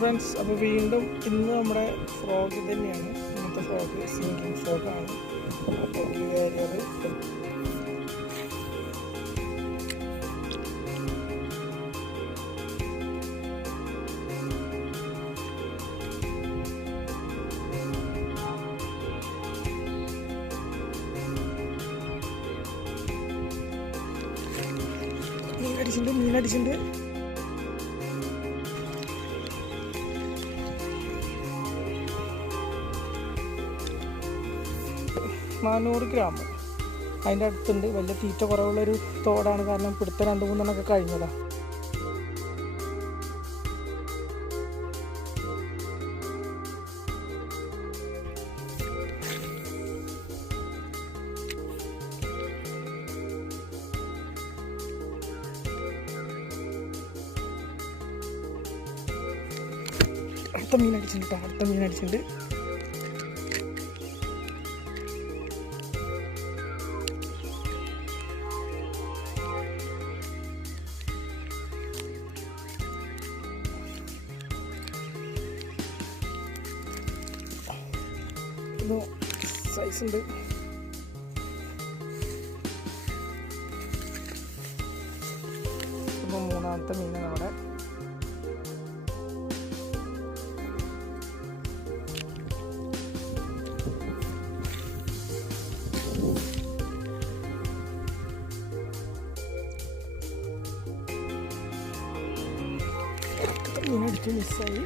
Friends, അപ്പോൾ വീണ്ടും ഇന്ന് നമ്മുടെ ഫ്രോഗ് തന്നെയാണ്. ഇന്നത്തെ ഫ്രോഗ് സിങ്കിങ് ഫ്രോഗാണ്. അപ്പോൾ ഈ ഏരിയയിൽ മീനടിച്ചിട്ടുണ്ട്. 400 ഗ്രാം അതിൻ്റെ അടുത്തുണ്ട്. വലിയ തീറ്റ കുറവുള്ളൊരു തോടാണ്, കാരണം പിടുത്ത 2-3 കഴിഞ്ഞതാണ്. അടുത്ത മീനടിച്ചിട്ടുണ്ട്. സൈസ് ഉണ്ട്. ഇപ്പം 3ാമത്തെ മീൻ നമ്മുടെ മീനടിച്ച് മിസ്സായി.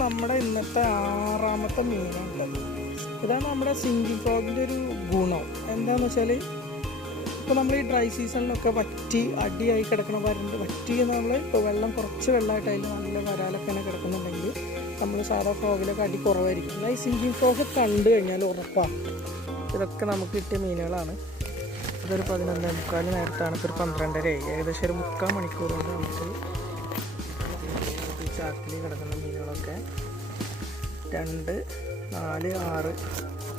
നമ്മുടെ ഇന്നത്തെ 6ാമത്തെ മീനുണ്ട്. ഇതാണ് നമ്മുടെ സിങ്കിങ് ഫ്രോഗിൻ്റെ ഒരു ഗുണം. എന്താണെന്ന് വെച്ചാൽ, ഇപ്പോൾ നമ്മൾ ഈ ഡ്രൈ സീസണിലൊക്കെ വറ്റി അടിയായി കിടക്കണ വറ്റി നമ്മൾ ഇപ്പോൾ കുറച്ച് വെള്ളമായിട്ട് അതിൽ നല്ല വരാലൊക്കെ തന്നെ കിടക്കുന്നുണ്ടെങ്കിൽ നമ്മൾ സാധാ ഫ്രോഗിലൊക്കെ അടി കുറവായിരിക്കും. എന്നാൽ ഈ സിങ്കിങ് ഫ്രോഗ് കണ്ടു കഴിഞ്ഞാൽ ഉറപ്പാണ് ഇതൊക്കെ നമുക്ക് കിട്ടിയ മീനുകളാണ്. ഇതൊരു 11:45 നേരത്താണ്. ഇപ്പോൾ ഒരു 12:30 ഏകദേശം ഒരു 3/4 മണിക്കൂർ കൊണ്ട് നമുക്ക് ചാക്കിൽ കിടക്കുന്ന മീനുകളൊക്കെ 2, 4, 6